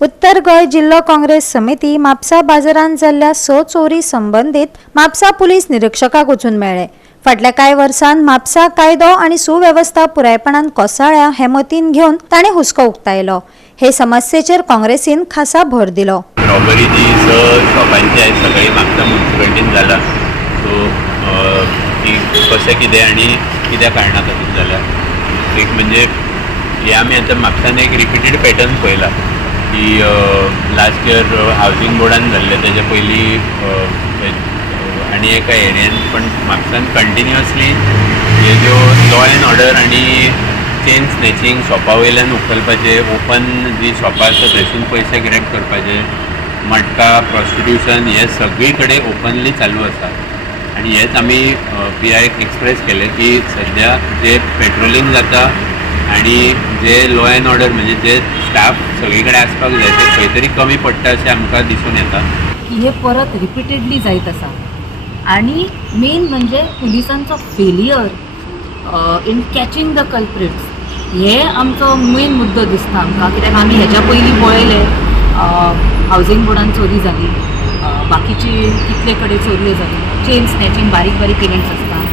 उत्तर गोंय जिल्लो काँग्रेस समिती म्हापसा बाजारांत जाल्ल्या चोरी संबंदीत म्हापसा पुलीस निरीक्षकाक वचून मेळ्ळे। फाटल्या कांय वर्सांत म्हापसा कायदो आनी सुवेवस्था पुरायपणान कोसळ्ळ्या हे मतीन घेवन ताणें हुस्को उक्तायलो। हे समस्येचेर काँग्रेसीन खासा भर दिलो। रॉबरी जी शॉपांची आयज सकाळी म्हापसा म्युनिसिपालिटीन जाला, सो ती कशें कितें आनी कित्या कारणां खातीर जाला, एक म्हणजे हे आमी आतां म्हापसान एक रिपिटेड पॅटर्न पळयला की लास्ट इयर हावजींग बोर्डान जाल्ले तेजे पयलीं आनी एका एरियेन पण म्हापसान कंटिन्युअसली हे ज्यो लॉ एंड ऑर्डर आनी चेन स्नॅचिंग शॉपा वयल्यान उखलपाचे, ओपन जी शॉपां आसा थंयसून पयशे कलेक्ट करपाचे, मटका प्रॉस्टिट्यूशन हे सगळी कडेन ओपनली चालू आसा। आनी हेच आमी PIक एक्सप्रेस केले की सद्या जे पेट्रोलिंग जाता आनी जे लॉ एंड ऑर्डर म्हणजे जे स्टाफ सगळी कडेन आसपाक जाय ते खंय तरी कमी पडटा अशें आमकां दिसून येता। हे परत रिपिटेडली जायत आसा आनी मेन म्हणजे पुलिसांचो failure in catching the culprits हे आमचो मेन मुद्दो दिसता आमकां, कित्याक आमी हेच्या पयलीं पळयले हावजींग बोर्डान चोरी जाली, बाकीची कितले कडेन चोरयो जाली, चेन स्नॅचिंग बारीक बारीक इव्हेंट्स आसता,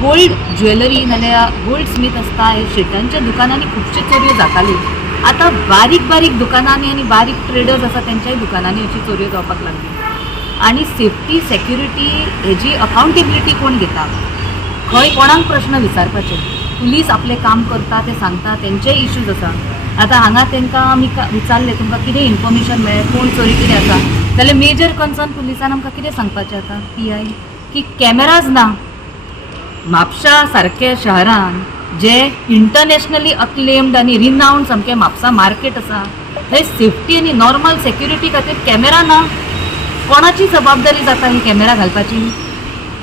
गोल्ड ज्वेलरी नाल्यार गोल्ड स्मीथ आसता, शेटांच्या दुकानांनी खुबश्यो चोरयो जाताल्यो। आतां बारीक बारीक दुकानांनी आनी बारीक ट्रेडर्स आसा तेंच्याय दुकानांनी अशी चोरयो जावपाक लागली। आनी सेफ्टी सेक्युरिटी हेजी अकावंटेबिलिटी कोण घेता, खंय कोणाक प्रश्न विचारपाचे, पुलीस आपलें काम करता ते सांगता, तेंचे इश्यूज आसा। आतां हांगा तेंकां आमी विचारले तुमकां कितें इन्फॉर्मेशन मेळ्ळें, कोण चोरी कितें आसा, जाल्यार मेजर कन्सर्न पुलिसान आमकां कितें सांगपाचें आतां PI की कॅमेराज ना। म्हापशा सारके शहरान जे इंटरनॅशनली अक्लेम्ड आनी रिनाउंड सामकें म्हापसा मार्केट आसा, थंय सेफ्टी आनी नॉर्मल सेक्युरिटी खातीर कॅमेरा ना। कोणाची जबाबदारी जाता ही कॅमेरा घालपाची?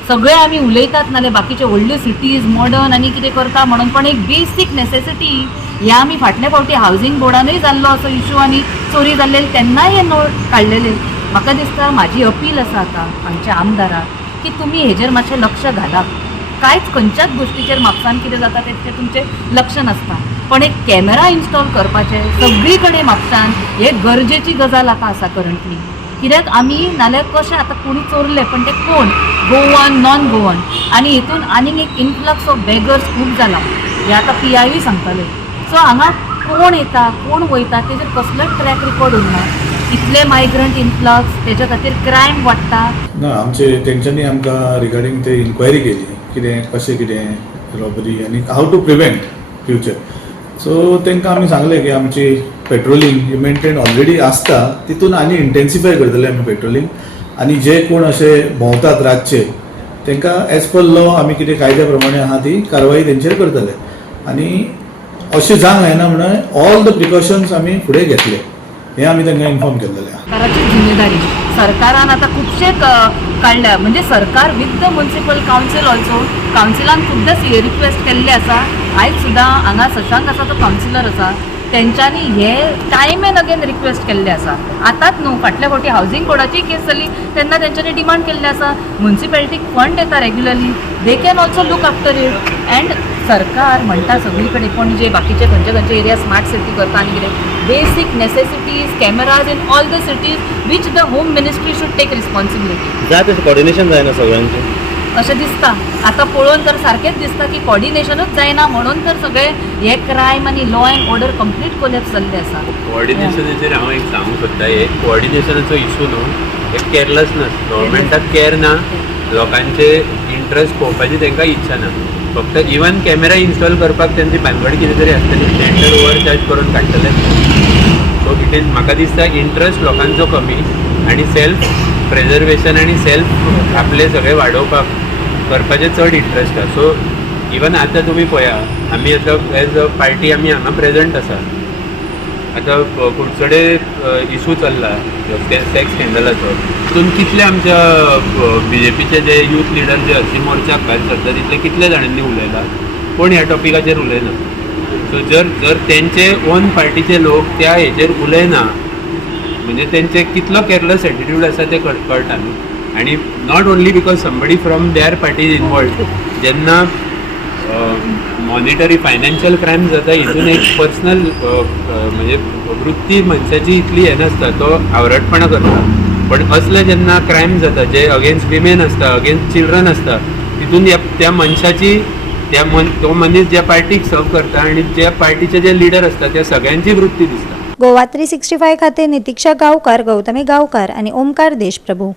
सगळे आमी उलयतात नाल्यार बाकीचे व्हडल्यो सिटीज मॉडर्न आनी कितें करता म्हणून, पण एक बेसीक नेसेसिटी हे आमी फाटल्या फावटी हावजींग बोर्डानूय जाल्लो असो इश्यू आनी चोरी जाल्लेली तेन्नाय हे नोट काडलेले। म्हाका दिसता म्हाजी अपील आसा आतां हांगच्या आमदाराक की तुमी हेजेर मातशें लक्ष घाला। कांयच खंयच्याच गोश्टीचेर म्हापसान कितें जाता तेचेर तुमचें लक्ष नासता, पण एक कॅमेरा इन्स्टॉल करपाचें सगळी कडेन म्हापसान हे गरजेची गजाल आतां आसा करंटली। कित्याक आमी नाल्यार कशें आतां कोणी चोरले पण ते कोण गोवन नॉन गोवन, आनी हितून आनीक एक इन्फ्लक्स ऑफ बेगर्स खूब जाला हे आतां PIय सांगताले। सो हांगा कोण येता कोण वयता तेजेर कसलोच ट्रॅक रिकॉर्ड उरना, इतले मायग्रंट इन्फ्लक्स तेच्या खातीर क्रायम वाडटा ना। आमचे तेंच्यांनी आमकां रिगार्डींग ते इन्क्वायरी केली कितें कशें कितें रॉबरी आनी हाव टू प्रिवेंट फ्युचर। सो तेंकां आमी सांगलें की आमची पेट्रोलिंग ही मेंटेन ऑलरेडी आसता, तितून आनी इंटेन्सिफाय करतले आमी पेट्रोलिंग, आनी जे कोण अशे भोंवतात रातचे तेंकां एज पर लॉ आमी कितें कायद्या प्रमाणे आहा ती कारवाई तेंचेर करतले। आनी अशें जावंक जायना म्हणून ऑल द प्रिकॉशन्स आमी फुडें घेतले, हें आमी तांकां इन्फॉर्म केल्लेलें आहा। सरकाराची जिम्मेदारी सरकारान आतां खुबशे काडल्या, म्हणजे सरकार with the municipal council also, कावन्सिलान खुबदां रिक्वेस्ट केल्ले आसा। आयज सुद्दां हांगा शशांक आसा तो कावन्सिलर आसा, तेंच्यांनी हे टायम एंड अगेन रिक्वेस्ट केल्ले आसा। आतांच न्हू फाटल्या फावटी हावजींग बोर्डाची केस जाली तेन्ना तेंच्यांनी डिमांड केल्ले आसा म्युनिसिपॅलिटीक फंड येता regularly, they can also look after it. And सरकार म्हणटा सगळी कडेन पणजे बाकीचे खंयचे खंयचे एरिया स्मार्ट सिटी करता आनी कितें basic necessities cameras in all the cities which the home ministry should take responsibility. जाय तशें कॉर्डिनेशन जायना सगळ्यांचें अशें दिसता। आतां पळोवन तर सारकेंच दिसता की कॉर्डिनेशनूच जायना म्हणून तर सगळे हे क्रायम आनी law end order complete collapse जाल्ले आसा। कॉर्डिनेशनाचेर हांव एक सांगूंक सोदता, हे कॉर्डिनेशनाचो इशू न्हू, एक केअरलेसनस, गव्हर्मेंटाक केअर ना, लोकांचे इंट्रस्ट पळोवपाची तांकां इच्छा ना। फक्त इवन कॅमेरा इन्स्टॉल करपाक तेंची भानगड कितें तरी आसतली, टेंडर ओवरचार्ज करून काडटले। सो इट इज म्हाका दिसता इंट्रस्ट लोकांचो कमी आनी सेल्फ प्रिजर्वेशन आनी सेल्फ आपले सगळे वाडोवपाक करपाचें चड इंट्रस्ट आसा। सो इवन आतां तुमी पळया, आमी आतां एज अ पार्टी आमी हांगा प्रेजंट आसा। आतां कुडचडे इशू चल्ला सेक्स स्कॅन्डलाचो, तितून कितले आमच्या BJPचे जे यूथ लिडर जे हरशी मोर्चाक भायर सरता तितले कितले जाणांनी उलयला, कोण ह्या टॉपिकाचेर उलयना। सो जर तेंचे ओन पार्टीचे लोक त्या हेचेर उलयना म्हणजे तेंचे कितलो केअरलेस एटिट्यूड आसा ते कळटा न्ही। आनी not only because somebody from their party is involved, जेन्ना मॉनिटरी फायनान्शियल क्रायम जाता हितून एक पर्सनल म्हणजे वृत्ती मनशाची इतली हे नासता, तो आवरटपणा करता. पण असले जेन्ना क्रायम जाता जे अगेन्स्ट विमेन असता, अगेन्स्ट चिल्ड्रन असता, तितून त्या मनशाची तो मनीस ज्या पार्टीक सर्व करता आणि ज्या पार्टीचे जे लिडर असता त्या सगळ्यांची वृत्ती दिसता. गोवा 365 खाते नितीक्षा गावकार, गौतमी गावकार आणि ओमकार देशप्रभू.